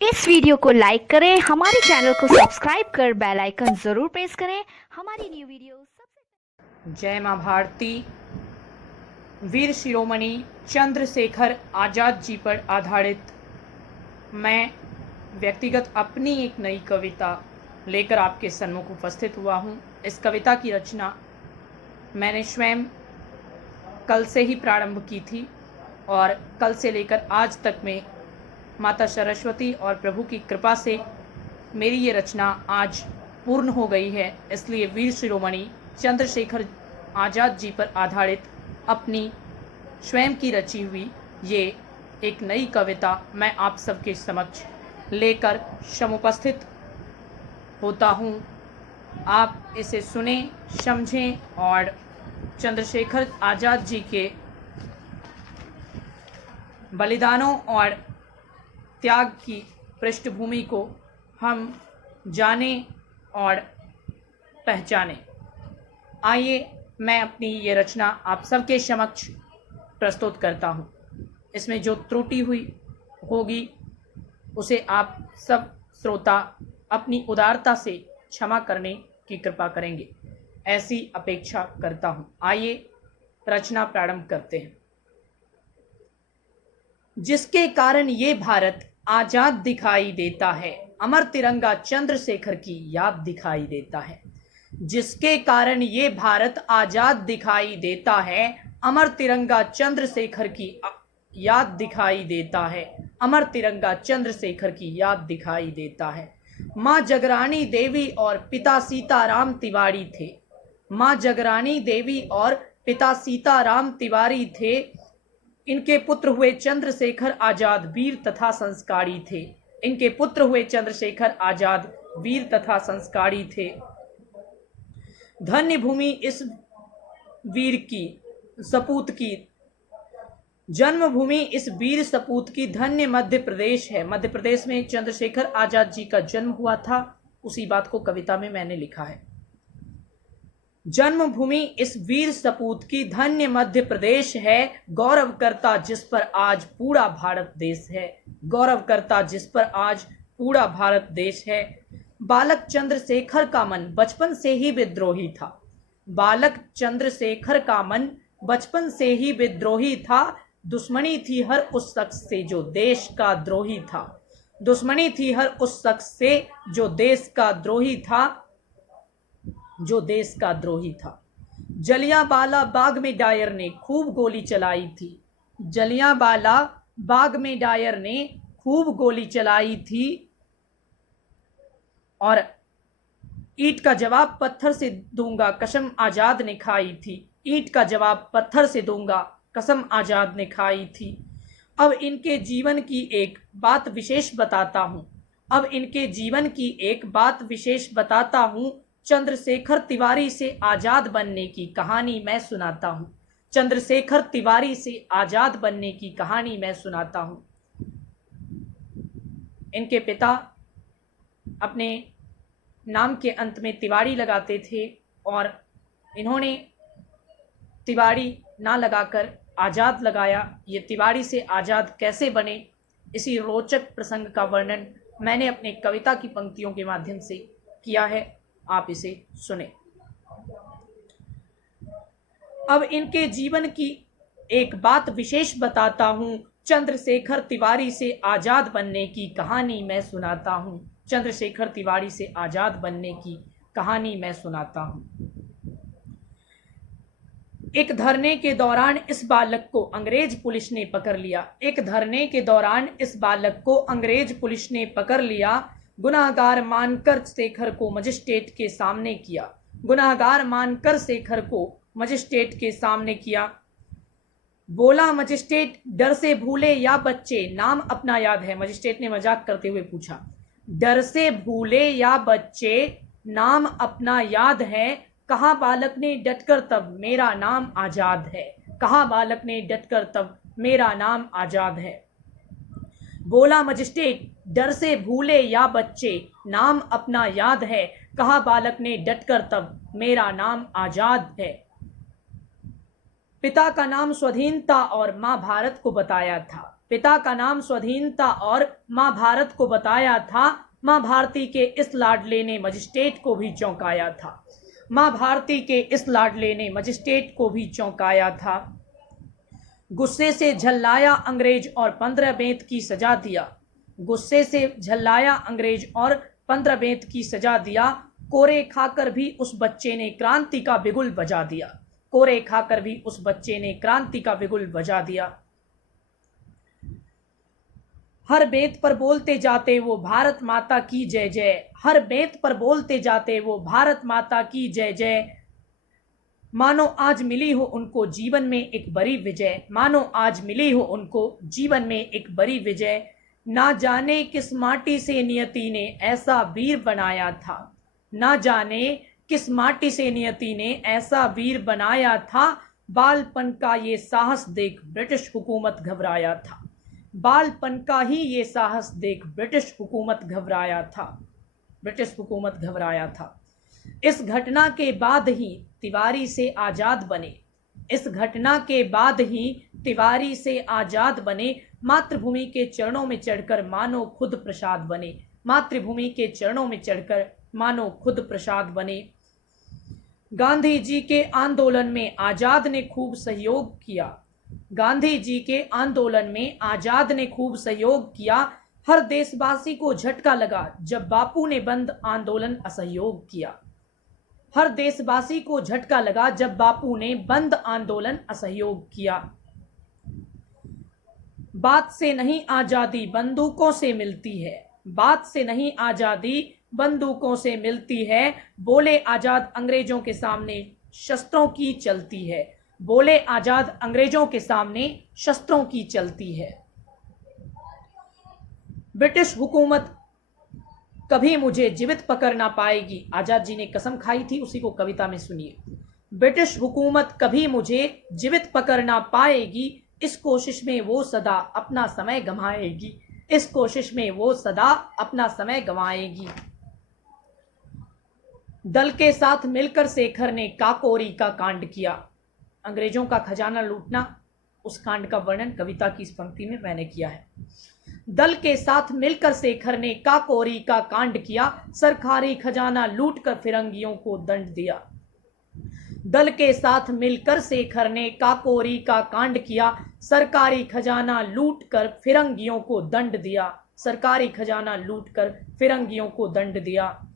इस वीडियो को लाइक करें, हमारे चैनल को सब्सक्राइब कर बेल आइकन जरूर प्रेस करें हमारी न्यू वीडियो सबसे। जय मां भारती। वीर शिरोमणि चंद्रशेखर आज़ाद जी पर आधारित मैं व्यक्तिगत अपनी एक नई कविता लेकर आपके सन्मुख उपस्थित हुआ हूँ। इस कविता की रचना मैंने स्वयं कल से ही प्रारंभ की थी और कल से लेकर आज तक में माता सरस्वती और प्रभु की कृपा से मेरी ये रचना आज पूर्ण हो गई है। इसलिए वीर शिरोमणि चंद्रशेखर आज़ाद जी पर आधारित अपनी स्वयं की रची हुई ये एक नई कविता मैं आप सबके समक्ष लेकर समुपस्थित होता हूँ। आप इसे सुने, समझें और चंद्रशेखर आज़ाद जी के बलिदानों और त्याग की पृष्ठभूमि को हम जानें और पहचानें। आइए मैं अपनी ये रचना आप सबके समक्ष प्रस्तुत करता हूँ। इसमें जो त्रुटि हुई होगी उसे आप सब श्रोता अपनी उदारता से क्षमा करने की कृपा करेंगे, ऐसी अपेक्षा करता हूँ। आइए रचना प्रारंभ करते हैं। जिसके कारण ये भारत आजाद दिखाई देता है, अमर तिरंगा चंद्रशेखर की याद दिखाई देता है। जिसके कारण ये भारत आजाद दिखाई देता है, अमर तिरंगा चंद्रशेखर की याद दिखाई देता है। अमर तिरंगा चंद्रशेखर की याद दिखाई देता है। माँ जगरानी देवी और पिता सीताराम तिवारी थे। माँ जगरानी देवी और पिता सीताराम तिवारी थे। इनके पुत्र हुए चंद्रशेखर आजाद वीर तथा संस्कारी थे। इनके पुत्र हुए चंद्रशेखर आजाद वीर तथा संस्कारी थे। धन्य भूमि इस वीर की सपूत की, जन्मभूमि इस वीर सपूत की धन्य मध्य प्रदेश है। मध्य प्रदेश में चंद्रशेखर आजाद जी का जन्म हुआ था, उसी बात को कविता में मैंने लिखा है। जन्मभूमि इस वीर सपूत की धन्य मध्य प्रदेश है। गौरव करता जिस पर आज पूरा भारत देश है। गौरव करता जिस पर आज पूरा भारत देश है। बालक चंद्रशेखर का मन बचपन से ही विद्रोही था। बालक चंद्रशेखर का मन बचपन से ही विद्रोही था। दुश्मनी थी हर उस शख्स से जो देश का द्रोही था। दुश्मनी थी हर उस शख्स से जो देश का द्रोही था, जो देश का द्रोही था। जलियांवाला बाग में डायर ने खूब गोली चलाई थी। जलियांवाला बाग में डायर ने खूब गोली चलाई थी और ईंट का जवाब पत्थर से दूंगा कसम आजाद ने खाई थी। ईंट का जवाब पत्थर से दूंगा कसम आजाद ने खाई थी। अब इनके जीवन की एक बात विशेष बताता हूं। अब इनके जीवन की एक बात विशेष बताता हूं। चंद्रशेखर तिवारी से आजाद बनने की कहानी मैं सुनाता हूं। चंद्रशेखर तिवारी से आजाद बनने की कहानी मैं सुनाता हूं। इनके पिता अपने नाम के अंत में तिवारी लगाते थे और इन्होंने तिवारी ना लगाकर आजाद लगाया। ये तिवारी से आजाद कैसे बने, इसी रोचक प्रसंग का वर्णन मैंने अपने कविता की पंक्तियों के माध्यम से किया है। आप इसे सुने। अब इनके जीवन की एक बात विशेष बताता हूं। चंद्रशेखर तिवारी से आजाद बनने की कहानी मैं सुनाता हूं। चंद्रशेखर तिवारी से आजाद बनने की कहानी मैं सुनाता हूं। एक धरने के दौरान इस बालक को अंग्रेज पुलिस ने पकड़ लिया। एक धरने के दौरान इस बालक को अंग्रेज पुलिस ने पकड़ लिया। गुनाहगार मानकर शेखर को मजिस्ट्रेट के सामने किया। गुनाहगार मानकर शेखर को मजिस्ट्रेट के सामने किया। बोला मजिस्ट्रेट डर से भूले या बच्चे नाम अपना याद है। मजिस्ट्रेट ने मजाक करते हुए पूछा, डर से भूले या बच्चे नाम अपना याद है। कहा बालक ने डटकर तब मेरा नाम आजाद है। कहा बालक ने डटकर तब मेरा नाम आजाद है। बोला मजिस्ट्रेट डर से भूले या बच्चे नाम अपना याद है। कहा बालक ने डटकर तब मेरा नाम आजाद है। पिता का नाम स्वाधीनता और मां भारत को बताया था। पिता का नाम स्वाधीनता और मां भारत को बताया था। मां भारती के इस लाडले ने मजिस्ट्रेट को भी चौंकाया था। मां भारती के इस लाडले ने मजिस्ट्रेट को भी चौंकाया था। गुस्से से झल्लाया अंग्रेज और 15 बेंत की सजा दिया। गुस्से से झल्लाया अंग्रेज और 15 बेंत की सजा दिया। कोरे खाकर भी उस बच्चे ने क्रांति का बिगुल बजा दिया। कोरे खाकर भी उस बच्चे ने क्रांति का बिगुल बजा दिया। हर बेंत पर बोलते जाते वो भारत माता की जय जय। हर बेंत पर बोलते जाते वो भारत माता की जय जय। मानो आज मिली हो उनको जीवन में एक बड़ी विजय। मानो आज मिली हो उनको जीवन में एक बड़ी विजय। ना जाने किस माटी से नियति ने ऐसा वीर बनाया था। ना जाने किस माटी से नियति ने ऐसा वीर बनाया था। बालपन का ये साहस देख ब्रिटिश हुकूमत घबराया था। बालपन का ही ये साहस देख ब्रिटिश हुकूमत घबराया था। ब्रिटिश हुकूमत घबराया था। इस घटना के बाद ही तिवारी से आजाद बने। इस घटना के बाद ही तिवारी से आजाद बने। मातृभूमि के चरणों में चढ़कर मानो खुद प्रसाद बने। मातृभूमि के चरणों में चढ़कर मानो खुद प्रसाद बने। गांधी जी के आंदोलन में आजाद ने खूब सहयोग किया। गांधी जी के आंदोलन में आजाद ने खूब सहयोग किया। हर देशवासी को झटका लगा जब बापू ने बंद आंदोलन असहयोग किया। हर देशवासी को झटका लगा जब बापू ने बंद आंदोलन असहयोग किया। बात से नहीं आजादी बंदूकों से मिलती है। बात से नहीं आजादी बंदूकों से मिलती है। बोले आजाद अंग्रेजों के सामने शस्त्रों की चलती है। बोले आजाद अंग्रेजों के सामने शस्त्रों की चलती है। ब्रिटिश हुकूमत कभी मुझे जीवित पकड़ ना पाएगी। आजाद जी ने कसम खाई थी, उसी को कविता में सुनिए। ब्रिटिश हुकूमत कभी मुझे जीवित पकड़ ना पाएगी। इस कोशिश में वो सदा अपना समय गंवाएगी। इस कोशिश में वो सदा अपना समय गंवाएगी। दल के साथ मिलकर शेखर ने काकोरी का कांड किया। अंग्रेजों का खजाना लूटना, उस कांड का वर्णन कविता की इस पंक्ति में मैंने किया है। दल के साथ मिलकर शेखर ने काकोरी का कांड किया। सरकारी खजाना लूटकर फिरंगियों को दंड दिया। दल के साथ मिलकर शेखर ने काकोरी का कांड किया। सरकारी खजाना लूटकर फिरंगियों को दंड दिया। सरकारी खजाना लूटकर फिरंगियों को दंड दिया।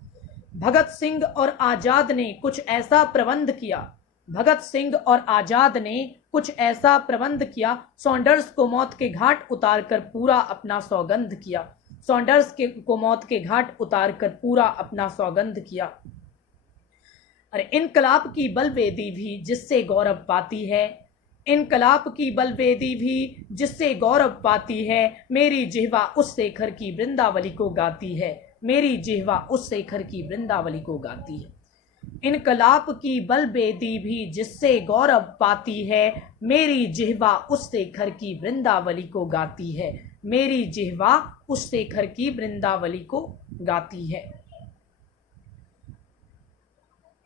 भगत सिंह और आजाद ने कुछ ऐसा प्रबंध किया। भगत सिंह और आजाद ने कुछ ऐसा प्रबंध किया। सॉन्डर्स को मौत के घाट उतारकर पूरा अपना सौगंध किया। सॉन्डर्स को मौत के घाट उतारकर पूरा अपना सौगंध किया। अरे इनकलाब की बलवेदी भी जिससे गौरव पाती है। इनकलाब की बलवेदी भी जिससे गौरव पाती है। मेरी जिह्वा उस शेखर की वृंदावली को गाती है। मेरी जिह्वा उस शेखर की वृंदावली को गाती है। इनकलाब की बलवेदी भी जिससे गौरव पाती है। मेरी जिह्वा उस शेखर की वृंदावली को गाती है। मेरी जिह्वा उस शेखर की वृंदावली को गाती है।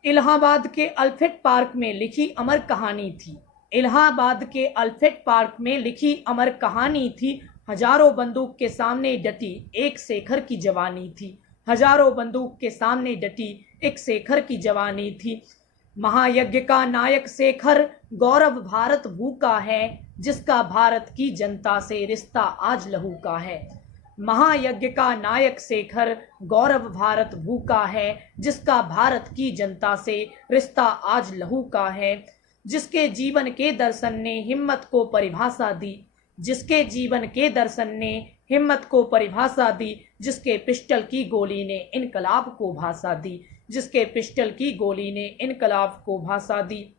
इलाहाबाद के अल्फ्रेड पार्क में लिखी अमर कहानी थी। इलाहाबाद के अल्फ्रेड पार्क में लिखी अमर कहानी थी। हजारों बंदूक के सामने डटी एक शेखर की जवानी थी। हजारों बंदूक के सामने डटी एक शेखर की जवानी थी। महायज्ञ का नायक शेखर गौरव भारत भूखा है। जिसका भारत की जनता से रिश्ता आज लहू का है। महायज्ञ का नायक शेखर गौरव भारत भूखा है। जिसका भारत की जनता से रिश्ता आज लहू का है। जिसके जीवन के दर्शन ने हिम्मत को परिभाषा दी। जिसके जीवन के दर्शन ने हिम्मत को परिभाषा दी। जिसके पिस्टल की गोली ने इनकलाब को भाषा दी। जिसके पिस्टल की गोली ने इनकलाब को भाषा दी।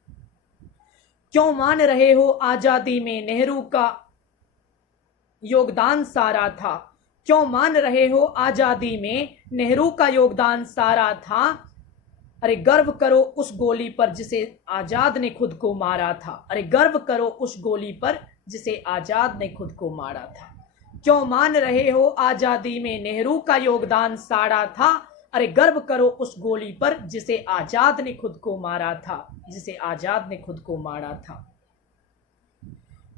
क्यों मान रहे हो आजादी में नेहरू का योगदान सारा था। क्यों मान रहे हो आजादी में नेहरू का योगदान सारा था। अरे गर्व करो उस गोली पर जिसे आजाद ने खुद को मारा था। अरे गर्व करो उस गोली पर जिसे आजाद ने खुद को मारा था। क्यों मान रहे हो आजादी में नेहरू का योगदान सारा था। अरे गर्व करो उस गोली पर जिसे आजाद ने खुद को मारा था। जिसे आजाद ने खुद को मारा था।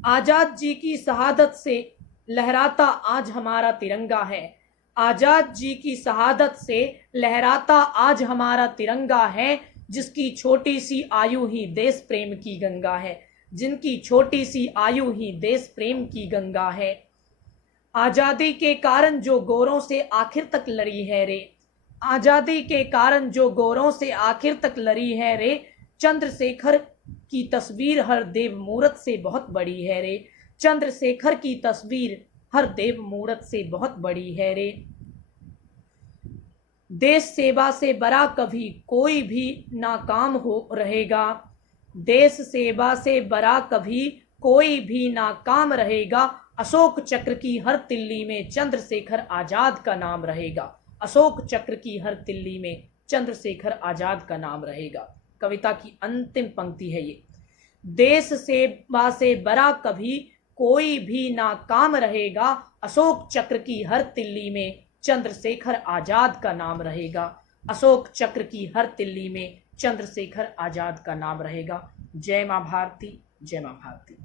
आजाद जी की शहादत से लहराता आज हमारा तिरंगा है। आजाद जी की शहादत से लहराता आज हमारा तिरंगा है। जिसकी छोटी सी आयु ही देश प्रेम की गंगा है। जिनकी छोटी सी आयु ही देश प्रेम की गंगा है। आजादी के कारण जो गोरों से आखिर तक लड़ी है रे। आजादी के कारण जो गोरों से आखिर तक लड़ी है रे। चंद्रशेखर की तस्वीर हर देव मूरत से बहुत बड़ी है रे। चंद्रशेखर की तस्वीर हर देव मूरत से बहुत बड़ी है रे। देश सेवा से बड़ा कभी कोई भी नाकाम हो रहेगा। देश सेवा से बड़ा कभी कोई भी नाकाम रहेगा। अशोक चक्र की हर तिल्ली में चंद्रशेखर आजाद का नाम रहेगा। अशोक चक्र की हर तिल्ली में चंद्रशेखर आजाद का नाम रहेगा। कविता की अंतिम पंक्ति है ये। देश सेवा से बड़ा कभी कोई भी नाकाम रहेगा। अशोक चक्र की हर तिल्ली में चंद्रशेखर आजाद का नाम रहेगा। अशोक चक्र की हर तिल्ली में चंद्रशेखर आजाद का नाम रहेगा। जय मां भारती, जय मां भारती।